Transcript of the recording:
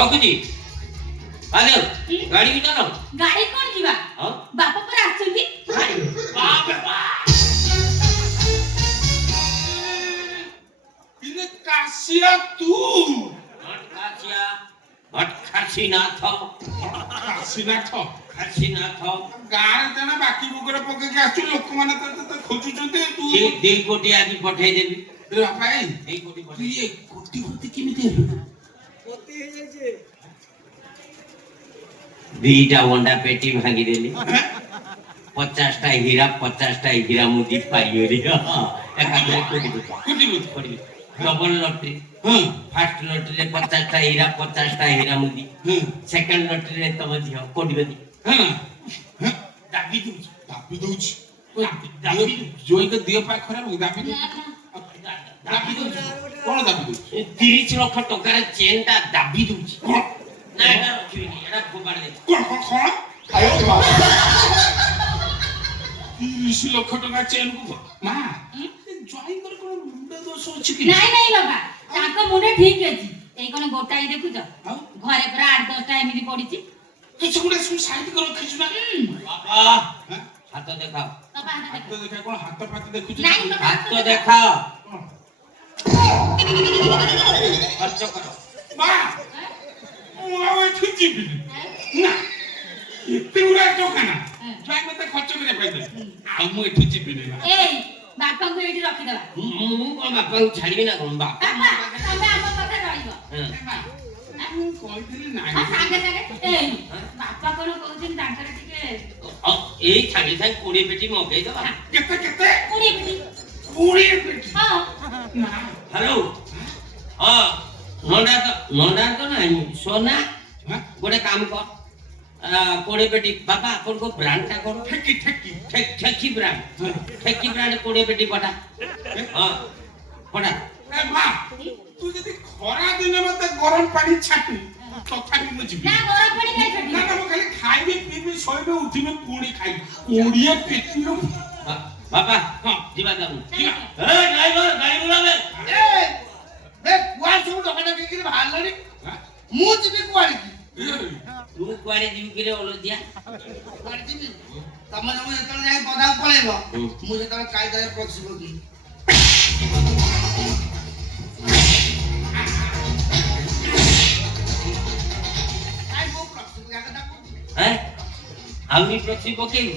ରଖୁଛି ଆଲୋ ଗାଡ଼ି ବି ଚାଲ ଗାଡି କଣ ଯିବା ବାପା ପରେ ଆସୁଛନ୍ତି काशिया तू ଖାସିନାଥ काशीनाथ ଖାସିନାଥ ଗାଁରେ ଜଣେ ବାକି ବୁକୁରେ ପକେଇକି ଆସୁଛୁ ଲୋକମାନେ ତ ଖୋଜୁଛନ୍ତି ତୁ ଦି କୋଟି ଆଜି ପଠେଇଦେବି ବାପା ଦି କୋଟି ତୁ ପଠେଇ ଇଏ କୋଟି କେମିତି ହେଲୁ ଦିଟା ଅଣ୍ଡା ପେଟି ଭାଙ୍ଗିଦେଲି 50ଟା ହୀରା ମୁଦି ପାଇଗଲି ଏକାଥରେ କୋଟି ଡବଲ ଲଟରୀ ଫାର୍ଷ୍ଟ ଲଟରୀରେ 50ଟା ହୀରା ମୁଦି ସେକେଣ୍ଡ ଲଟରୀରେ ତମ ଝିଅ କୋଟିପତି ଦାବି ଦଉଛି ଜୋଇଙ୍କ ଦିଅ ପା ଖରାପ ଦାବି ଦଉଛି କଣ ଦାବି ଦଉଛି 30 ଲକ୍ଷ ଟଙ୍କାର ଚେନଟା ଦାବି ଦଉଛି ନା ଏଟା ରଖିବିନି ଏଟା ଫୋପାଡ଼ି ଦେବି କଣ 30 ଲକ୍ଷ ଟଙ୍କା ଚେନ୍ କୁ ମା ଜୋଇଙ୍କର କଣ ମୁଣ୍ଡ ଦୋଷ ଅଛି କି ନାଇଁ ବାବା ତାଙ୍କ ମୁଣ୍ଡ ଠିକ ଅଛି ଏଇ କଣ ଗୋଟାଇ ଦେଖୁଛ ଘରେ ପୁରା 8-10ଟା ଏମିତି ପଡିଛି କିଛି ଗୁଡେ ସବୁ ସାଇଡ କରି ରଖିଛୁ ନା ବାବା ହାତ ଦେଖାଅ ବାବା ହାତ ଦେଖା କଣ ହାତ ଫାତ ଦେଖୁଛୁ ନାଇଁ ବାବା ହାତ ଦେଖାଅ ଖର୍ଚ୍ଚ କର ମା ମୁଁ ଆଉ ଏଠି ଯିବିନି ନା ଏତେ ଗୁଡା ଟଙ୍କା ନା ଯାଇ ମତେ ଖର୍ଚ୍ଚ କରିବା ପାଇଁ ଦେ ଆଉ ମୁଁ ଏଠି ଯିବିନି ନା ଏଇ ବାପାଙ୍କୁ ଏଇଠି ରଖିଦବା ମୁଁ କଣ ବାପାଙ୍କୁ ଛାଡ଼ିବି ନା କଣ ବାପା ବାପା ତମେ ଆମ ପାଖରେ ରହିବ ମୁଁ କହିଥିଲି ନାହିଁ ସାଙ୍ଗେ ଏଇ ବାପା କଣ କହୁଛନ୍ତି ତାଙ୍କର ଟିକେ ଏଇ ସାଙ୍ଗେ 20 ପେଟି ମଗେଇଦବା କେତେ 20 ପେଟି 20 ପେଟି ହଁ ନା ହ୍ୟାଲୋ ହଁ ନଣ୍ଡା ତ ନାହିଁ सोना ଗୋଟେ କାମ କର 20 ପେଟି ବାପା ଆପଣଙ୍କ ବ୍ରାଣ୍ଡଟା କଣ ଠେକି ବ୍ରାଣ୍ଡ 20 ପେଟି ପଠା ହଁ ପଠା ଏ ମା ତୁ ଯଦି ଖରା ଦିନେ ମତେ ଗରମ ପାଣି ଛାଟି ତଥାପି ମୁଁ ଯିବି ନା ଗରମ ପାଣି କାଇଁ ଛାଡିବି ନା ମୁଁ ଖାଲି ଖାଇବି ପିଇବି ଶୋଇବି ଉଠିବି ପୁଣି ଖାଇବି 20 ପେଟି ବାପା ହଁ ଯିବା ଯାଉ ଯିବା ଏ ଡ୍ରାଇଭର ଗାଡ଼ି ବୁଲାବେ କୁଆଡେ ସବୁ ଟଙ୍କା ବିକିରି ବାହାରିଲାଣି ମୁଁ ଯିବି କୁଆଡେ କି ତୁ କୁଆଡ଼େ ଯିବୁ କିରେ ଅଲଦିଆ କୁଆଡେ ଯିବି ତମେ ସବୁ ଯେତେବେଳେ ଯାଇ ପଦାକୁ ପଳେଇବ ମୁଁ ଯେତେବେଳେ କାଇଦାରେ ପଶିବ କି ଆହୁରି ପ୍ରତି ପକେଇବୁ